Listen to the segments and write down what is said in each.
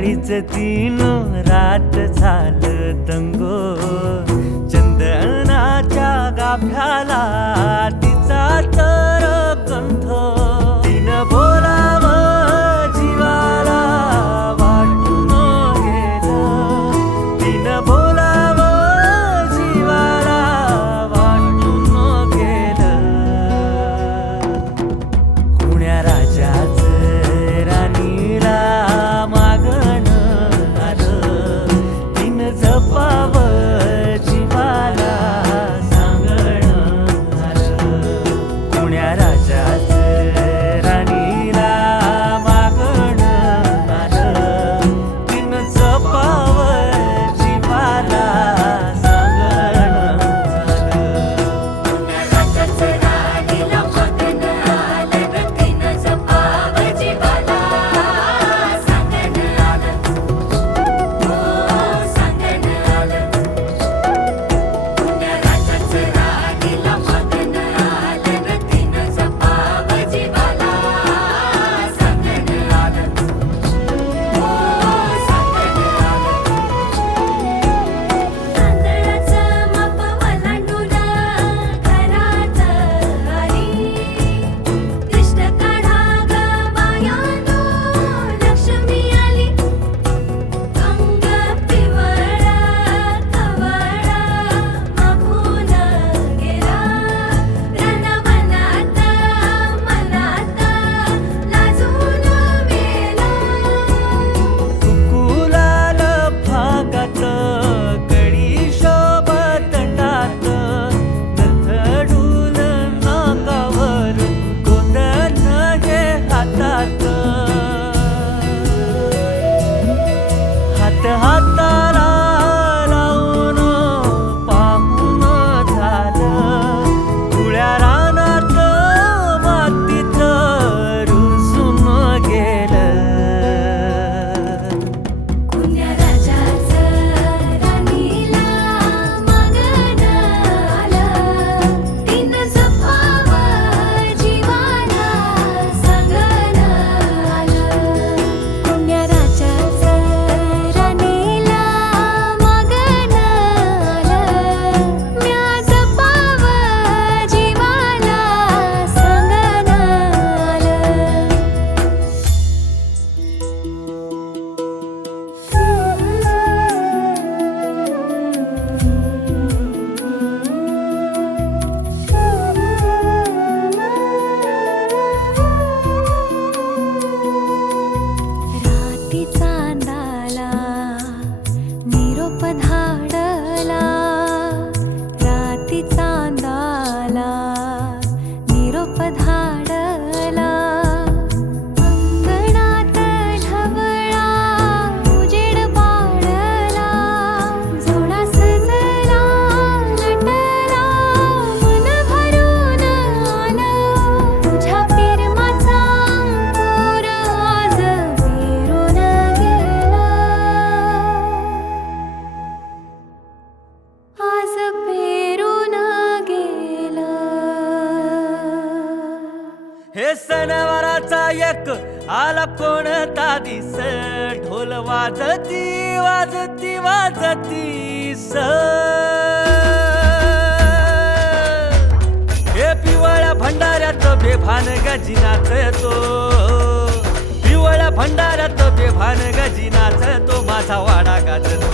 दिवाळीच तीन रात झालं दंगो, चंदनाच्या गाभ्याला तिचा तर गंध, तीन बोलाव जीवाला वाटून गेलं, तीन बोलाव जीवाला वाटून गेलं. कुण्या राजाच राणीला मागण आलं, तीन जपाव जीवाला सांगण आलं. कुण्या राजाच राणीला मागण आलं, तीन जपाव जीवाला सांगण आलं. कुण्या राजाच राणीला मागण आलं ग, तीन जपाव जीवाला सांगण आलं, हो सांगण आलं. कुण्या राजाच राणीला मागण आलं ग, तीन जपाव जीवाला सांगण आलं, हो सांगण आलं. तांदळाचं माप ओलांडून घरात आली, कृष्ण काढा ग बायानो लक्ष्मी आली. अंग पिवळा कवळा माखून गेला, रणावनात मनात लाजून मेला. कुकुलाल भागात कडी शोभत टात, नथडूल नाकावर गोंधन हे हातात, हात हाताला लावून पाहून झालं, खुळ्या रानात मातीत रुसून गेलं. कुण्या राजाच राणीला मागण आलं, तीन जपाव जीवाला सांगण आलं. कुण्या राजाच राणीला मागण आलं, म्या जपाव जीवाला सांगण राती चांदाला निरोप धाडला, राती चांदाला निरोप धाडला. अंगणात ढवळा उजेड पाडला, जोडा सजला नटला, मन भरून आलं. तुझ्या प्रेमाचा अंकुर आज पेरून गेला, आज पेरून गेला. हे सणवाराचा एक आला कोणता दिस, ढोल वाजती वाजती वाजती हे पिवळ्या भंडाऱ्यात बेभान गजिनाच तो, पिवळ्या भंडाऱ्यात बेभान गजिनाच तो, माझा वाडा गाजतो.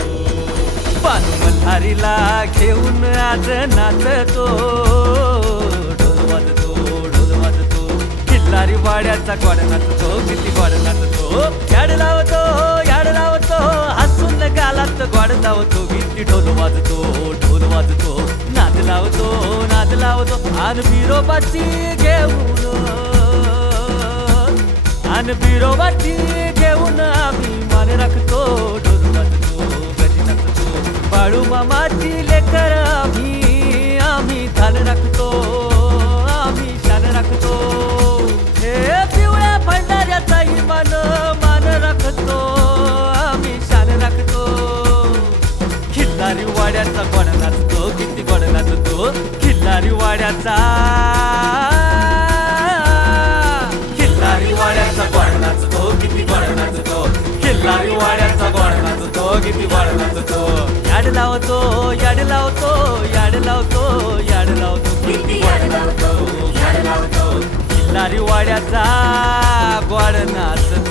बानू मल्हारीला घेऊन आज नाचतो, ढोल वाजतो ढोल वाजतो, किल्लारी वाड्याचा गोड नाचतो, किती गोड नाचतो. याड लावतो हसून गालात गोड लावतो, किती ढोल वाजतो, नाद लावतो आन बिरोबाची घेऊन, आन बिरोबाची घेऊन आम्ही मान राखतो, ढोल वाजतो गजी नाचतो. बाळू मामाची लेकर आम्ही थाल राखतो, आम्ही शान राखतो. हे पिवळ्या भंडाऱ्याचाही मान राखतो, आम्ही शान राखतो. खिल्लारी वाड्याचा गोड नाचतो, किती गोड नाचतो, खिल्लारी वाड्याचा, खिल्लारी वाड्याचा गोड नाचतो, किती गोड नाचतो, खिल्लारी वाड्या लावतो याड लावतो याड लावतो याड लावतो किती याड लावतो, याड लावतो. किल्लारी वाड्याचा ग्वाड नाचतो